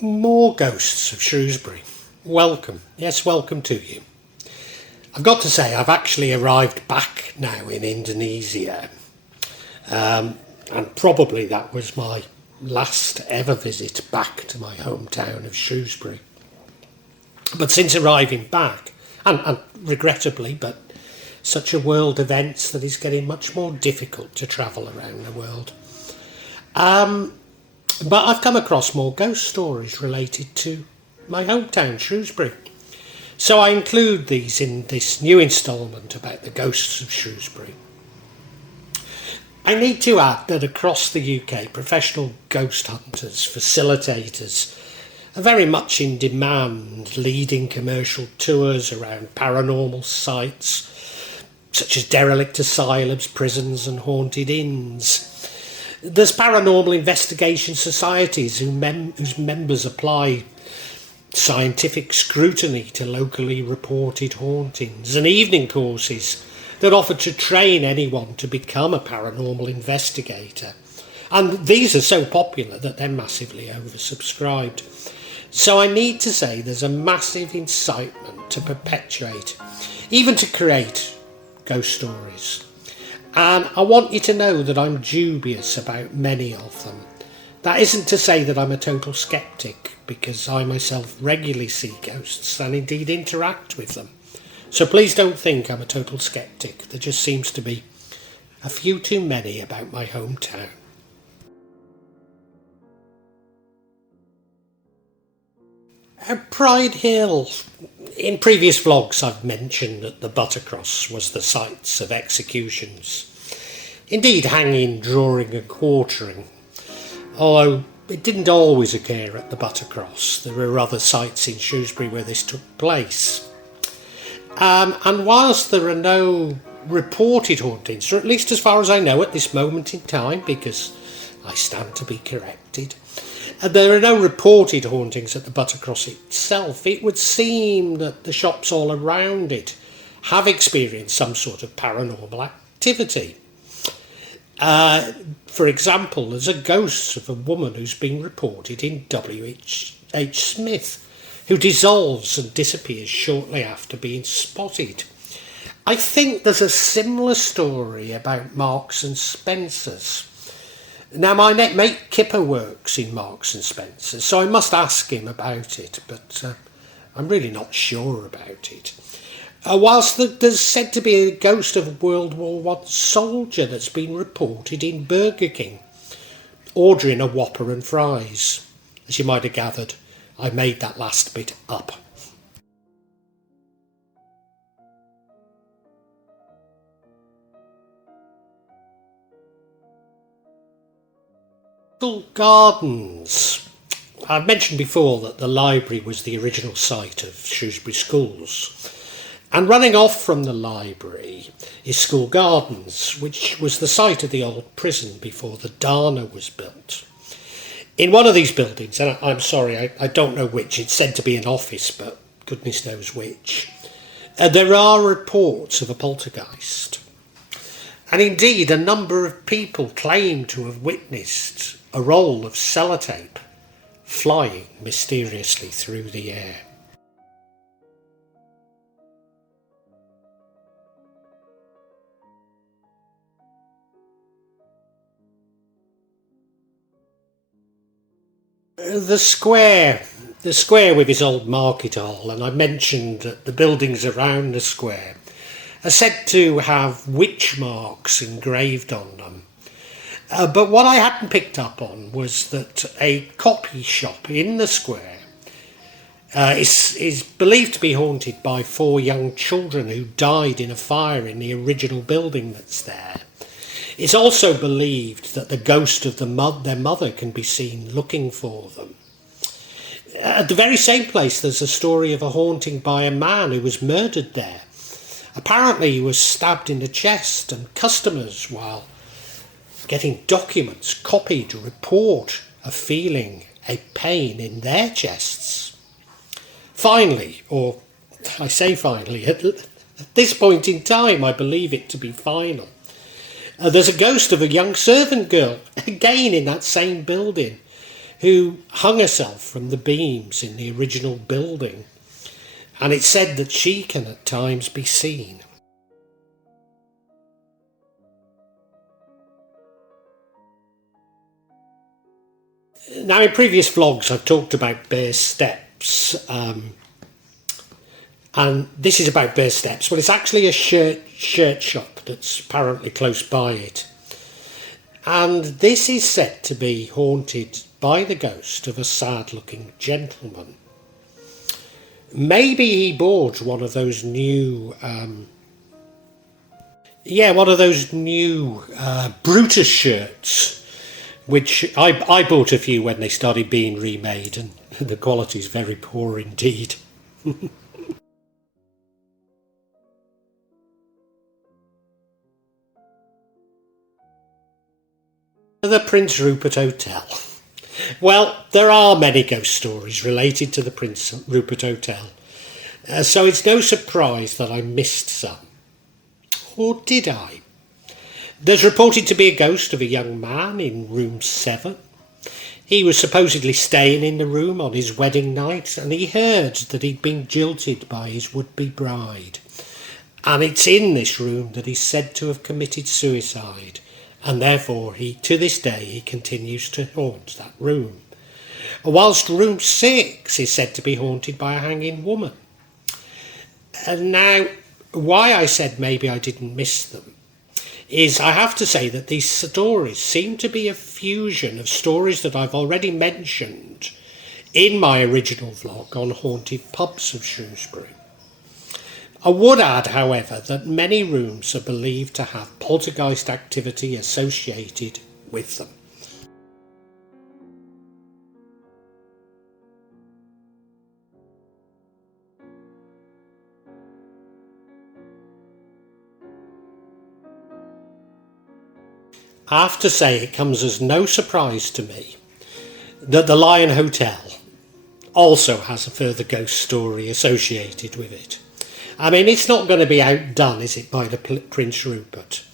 More ghosts of Shrewsbury. Welcome. Yes, welcome to you. I've got to say, I've actually arrived back now in Indonesia. And probably that was my last ever visit back to my hometown of Shrewsbury. But since arriving back, and regrettably, but such a world events that is getting much more difficult to travel around the world. But I've come across more ghost stories related to my hometown, Shrewsbury. So I include these in this new instalment about the ghosts of Shrewsbury. I need to add that across the UK, professional ghost hunters, facilitators, are very much in demand, leading commercial tours around paranormal sites, such as derelict asylums, prisons and haunted inns. There's paranormal investigation societies whose members apply scientific scrutiny to locally reported hauntings, and evening courses that offer to train anyone to become a paranormal investigator. And these are so popular that they're massively oversubscribed. So I need to say there's a massive incitement to perpetuate, even to create, ghost stories. And I want you to know that I'm dubious about many of them. That isn't to say that I'm a total sceptic, because I myself regularly see ghosts and indeed interact with them. So please don't think I'm a total sceptic. There just seems to be a few too many about my hometown. Pride Hill. In previous vlogs I've mentioned that the Buttercross was the sites of executions. Indeed, hanging, drawing and quartering. Although it didn't always occur at the Buttercross. There were other sites in Shrewsbury where this took place. And whilst there are no reported hauntings, or at least as far as I know at this moment in time, because I stand to be corrected, there are no reported hauntings at the Buttercross itself. It would seem that the shops all around it have experienced some sort of paranormal activity. For example, there's a ghost of a woman who's been reported in W.H. Smith, who dissolves and disappears shortly after being spotted. I think there's a similar story about Marks and Spencer's. Now, my mate Kipper works in Marks and Spencer's, so I must ask him about it, but I'm really not sure about it. Whilst there's said to be a ghost of a World War I soldier that's been reported in Burger King, ordering a Whopper and fries. As you might have gathered, I made that last bit up. Gardens. I've mentioned before that the library was the original site of Shrewsbury schools. And running off from the library is School Gardens, which was the site of the old prison before the Dana was built. In one of these buildings, and I'm sorry, I don't know which, it's said to be an office, but goodness knows which, there are reports of a poltergeist. And indeed, a number of people claim to have witnessed a roll of sellotape flying mysteriously through the air. The square with its old market hall, and I mentioned that the buildings around the square are said to have witch marks engraved on them. But what I hadn't picked up on was that a copy shop in the square is believed to be haunted by 4 young children who died in a fire in the original building that's there. It's also believed that the ghost of their mother can be seen looking for them. At the very same place, there's a story of a haunting by a man who was murdered there. Apparently he was stabbed in the chest, and customers, while getting documents copied, report of feeling a pain in their chests. Finally, or I say finally, at this point in time I believe it to be final, there's a ghost of a young servant girl, again in that same building, who hung herself from the beams in the original building, and it's said that she can at times be seen. Now, in previous vlogs I've talked about Bear Steps, and this is about Bear Steps. Well, it's actually a shirt shop that's apparently close by it. And this is said to be haunted by the ghost of a sad-looking gentleman. Maybe he bought one of those new, Brutus shirts, which I bought a few when they started being remade, and the quality is very poor indeed. The Prince Rupert Hotel. Well, there are many ghost stories related to the Prince Rupert Hotel, so it's no surprise that I missed some. Or did I? There's reported to be a ghost of a young man in room 7. He was supposedly staying in the room on his wedding night, and he heard that he'd been jilted by his would-be bride. And it's in this room that he's said to have committed suicide, and therefore to this day he continues to haunt that room. Whilst room 6 is said to be haunted by a hanging woman. And now, why I said maybe I didn't miss them is I have to say that these stories seem to be a fusion of stories that I've already mentioned in my original vlog on haunted pubs of Shrewsbury. I would add, however, that many rooms are believed to have poltergeist activity associated with them. I have to say it comes as no surprise to me that the Lion Hotel also has a further ghost story associated with it. I mean, it's not going to be outdone, is it, by the Prince Rupert?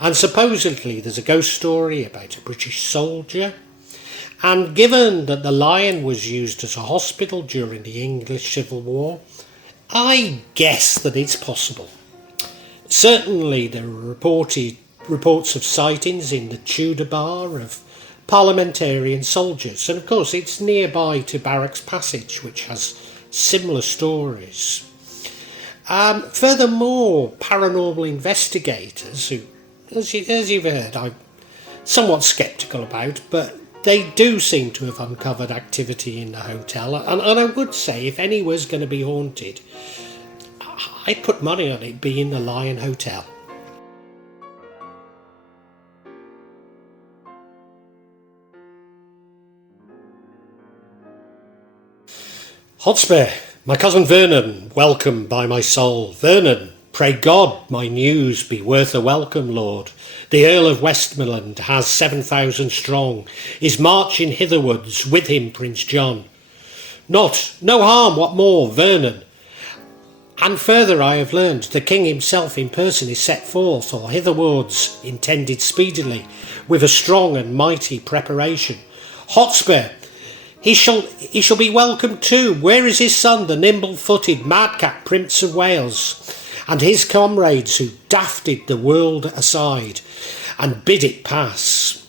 And supposedly there's a ghost story about a British soldier. And given that the Lion was used as a hospital during the English Civil War, I guess that it's possible. Certainly there are reports of sightings in the Tudor Bar of parliamentarian soldiers. And of course it's nearby to Barracks Passage, which has similar stories. Furthermore, paranormal investigators, who, as you've heard, I'm somewhat sceptical about, but they do seem to have uncovered activity in the hotel. And I would say, if any was going to be haunted, I'd put money on it being the Lion Hotel. Hotspur, my cousin Vernon, welcome by my soul. Vernon, pray God my news be worth a welcome, Lord. The Earl of Westmoreland has 7,000 strong, is marching hitherwards, with him Prince John. No harm, what more, Vernon? And further I have learned, the King himself in person is set forth, or hitherwards intended speedily, with a strong and mighty preparation. Hotspur, He shall be welcome too. Where is his son, the nimble-footed madcap Prince of Wales, and his comrades who dafted the world aside and bid it pass?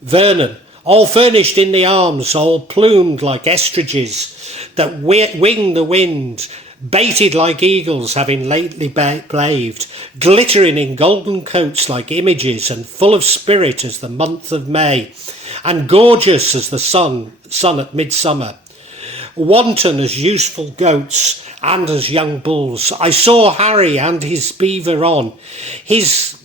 Vernon, all furnished in the arms, all plumed like estridges that wing the wind, baited like eagles having lately blaved, glittering in golden coats like images, and full of spirit as the month of May, and gorgeous as the sun at midsummer, wanton as useful goats and as young bulls. I saw Harry and his beaver on, his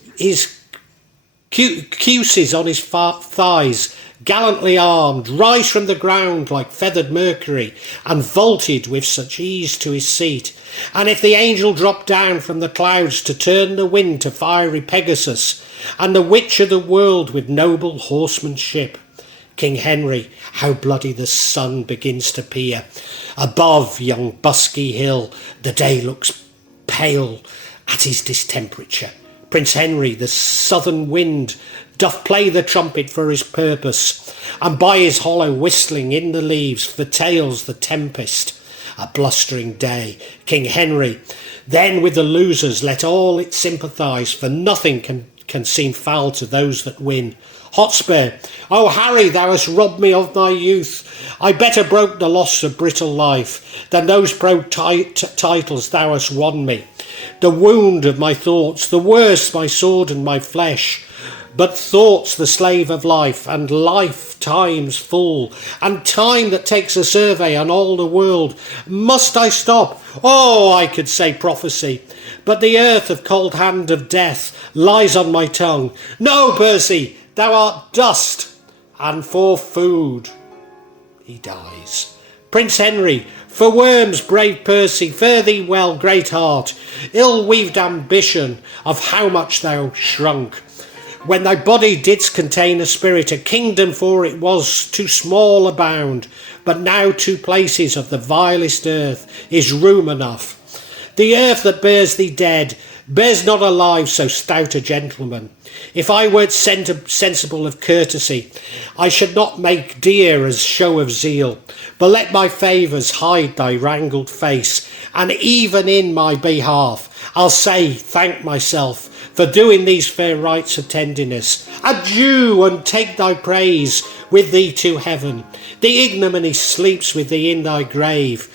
cuisses on his thighs, gallantly armed, rise from the ground like feathered Mercury, and vaulted with such ease to his seat. And if the angel dropped down from the clouds to turn the wind to fiery Pegasus, and the witch of the world with noble horsemanship, King Henry, how bloody the sun begins to peer. Above young Busky Hill, the day looks pale at his distemperature. Prince Henry, the southern wind doth play the trumpet for his purpose, and by his hollow whistling in the leaves foretales the tempest, a blustering day. King Henry, then with the losers let all it sympathise, for nothing can seem foul to those that win. Hotspur, O Harry, thou hast robbed me of my youth. I better broke the loss of brittle life than those proud titles thou hast won me. The wound of my thoughts, the worst my sword and my flesh, but thoughts the slave of life, and life time's full, and time that takes a survey on all the world. Must I stop? Oh, I could say prophecy, but the earth of cold hand of death lies on my tongue. No, Percy, thou art dust, and for food he dies. Prince Henry, for worms, brave Percy, fare thee well, great heart, ill-weaved ambition, of how much thou shrunk. When thy body didst contain a spirit, a kingdom for it was too small a bound, but now 2 places of the vilest earth is room enough. The earth that bears thee dead bears not alive so stout a gentleman. If I wert sensible of courtesy, I should not make dear as show of zeal, but let my favours hide thy wrangled face, and even in my behalf I'll say thank myself for doing these fair rites of tenderness. Adieu, and take thy praise with thee to heaven. The ignominy sleeps with thee in thy grave,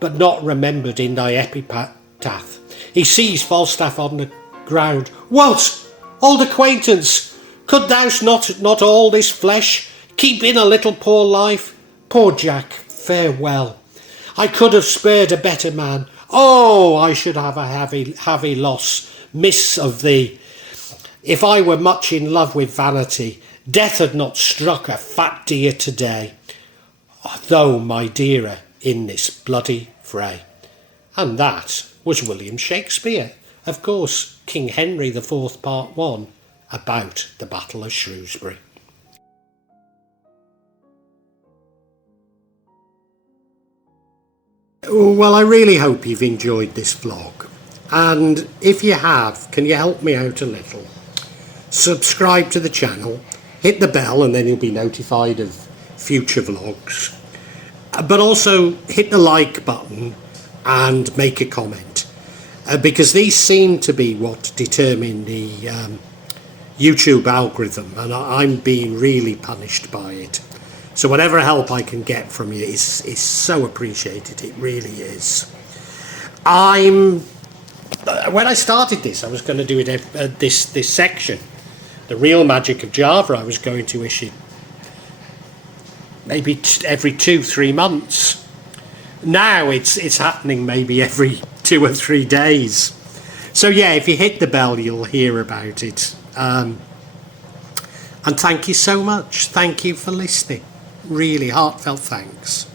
but not remembered in thy epitaph. He sees Falstaff on the ground. What, old acquaintance, could thou not all this flesh keep in a little poor life? Poor Jack, farewell. I could have spared a better man. Oh, I should have a heavy loss, miss of thee. If I were much in love with vanity, death had not struck a fat deer today, though my dearer in this bloody fray. And that was William Shakespeare, of course, King Henry IV, Part 1, about the Battle of Shrewsbury. Well, I really hope you've enjoyed this vlog, and if you have, can you help me out a little? Subscribe to the channel, hit the bell, and then you'll be notified of future vlogs, but also hit the like button and make a comment, because these seem to be what determine the YouTube algorithm, and I'm being really punished by it. So whatever help I can get from you is so appreciated. It really is. When I started this, I was going to do it this section, the real magic of Java. I was going to issue maybe every 2-3 months. Now it's happening maybe every 2 or 3 days. So yeah, if you hit the bell, you'll hear about it. And thank you so much. Thank you for listening. Really heartfelt thanks.